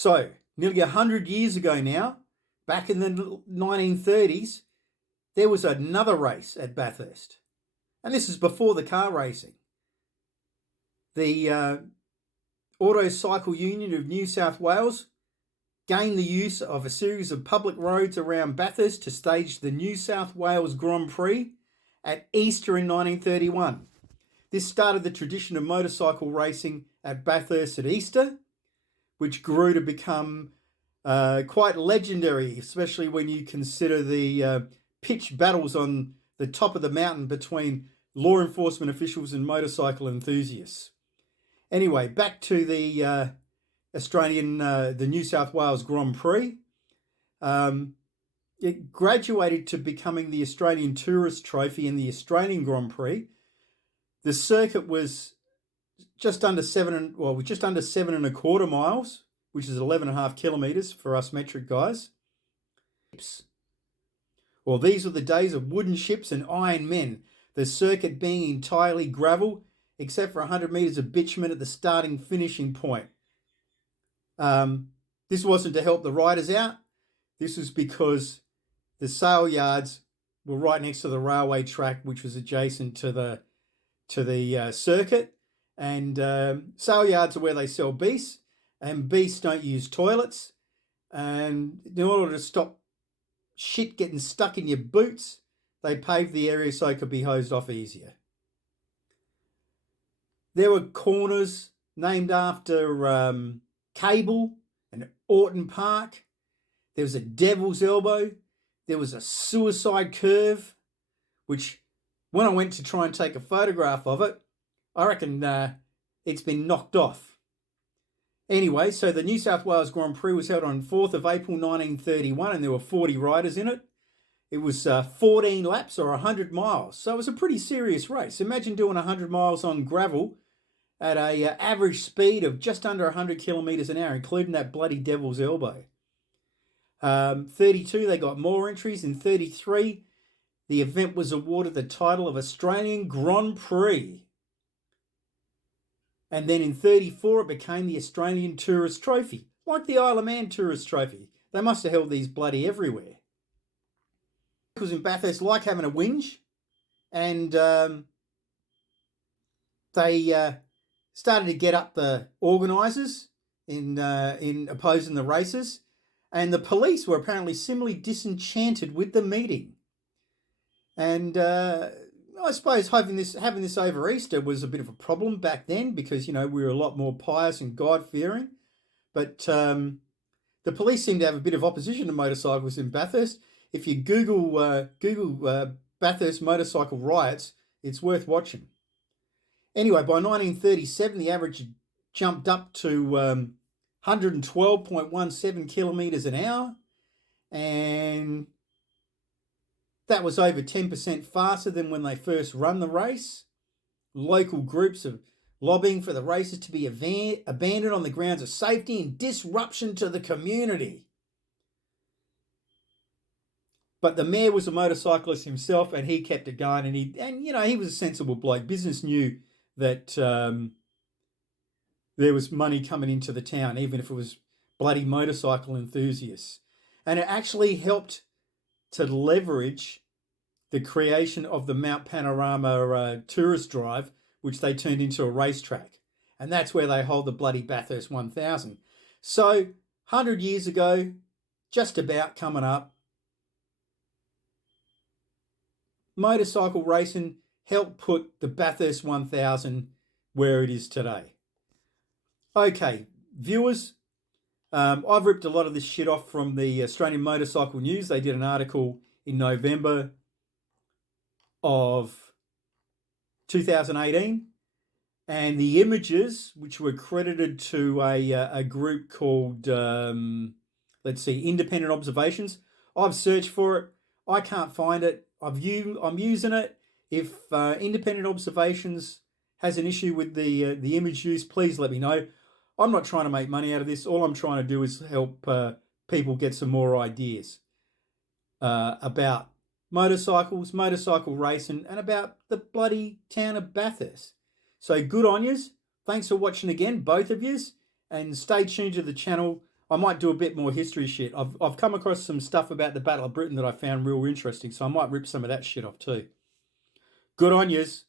So, nearly 100 years ago now, back in the 1930s, there was another race at Bathurst. And this is before the car racing. The Auto Cycle Union of New South Wales gained the use of a series of public roads around Bathurst to stage the New South Wales Grand Prix at Easter in 1931. This started the tradition of motorcycle racing at Bathurst at Easter, which grew to become quite legendary, especially when you consider the pitched battles on the top of the mountain between law enforcement officials and motorcycle enthusiasts. Anyway, back to the the New South Wales Grand Prix. It graduated to becoming the Australian Tourist Trophy and the Australian Grand Prix. The circuit was just under 7.25 miles, which is 11.5 kilometres for us metric guys. Well, these were the days of wooden ships and iron men, the circuit being entirely gravel, except for 100 metres of bitumen at the starting finishing point. This wasn't to help the riders out. This was because the sale yards were right next to the railway track, which was adjacent to the circuit. And sale yards are where they sell beasts, and beasts don't use toilets. And in order to stop shit getting stuck in your boots, they paved the area so it could be hosed off easier. There were corners named after Cable and Orton Park. There was a Devil's Elbow. There was a Suicide Curve, which when I went to try and take a photograph of it, I reckon it's been knocked off. Anyway, so the New South Wales Grand Prix was held on 4th of April 1931 and there were 40 riders in it. It was 14 laps or 100 miles. So it was a pretty serious race. Imagine doing 100 miles on gravel at an average speed of just under 100 kilometres an hour, including that bloody Devil's Elbow. 32, they got more entries. In 33, the event was awarded the title of Australian Grand Prix. And then in 34, it became the Australian Tourist Trophy, like the Isle of Man Tourist Trophy. They must have held these bloody everywhere. Because in Bathurst like having a whinge, and they started to get up the organisers in opposing the races, and the police were apparently similarly disenchanted with the meeting. And I suppose having this over Easter was a bit of a problem back then because, we were a lot more pious and God-fearing. But the police seemed to have a bit of opposition to motorcycles in Bathurst. If you Google Bathurst motorcycle riots, it's worth watching. Anyway, by 1937, the average jumped up to 112.17 kilometres an hour, and that was over 10% faster than when they first run the race. Local groups are lobbying for the races to be abandoned on the grounds of safety and disruption to the community. But the mayor was a motorcyclist himself, and he kept it going. And he was a sensible bloke. Business knew that there was money coming into the town, even if it was bloody motorcycle enthusiasts. And it actually helped to leverage the creation of the Mount Panorama tourist drive, which they turned into a racetrack. And that's where they hold the bloody Bathurst 1000. So 100 years ago, just about coming up, motorcycle racing helped put the Bathurst 1000 where it is today. Okay, viewers, I've ripped a lot of this shit off from the Australian Motorcycle News. They did an article in November of 2018, and the images, which were credited to a group called, Independent Observations. I've searched for it. I can't find it. I'm using it. If Independent Observations has an issue with the image use, please let me know. I'm not trying to make money out of this. All I'm trying to do is help people get some more ideas about motorcycles, motorcycle racing, and about the bloody town of Bathurst. So good on yous. Thanks for watching again, both of yous, and stay tuned to the channel. I might do a bit more history shit. I've come across some stuff about the Battle of Britain that I found real interesting, so I might rip some of that shit off too. Good on yous.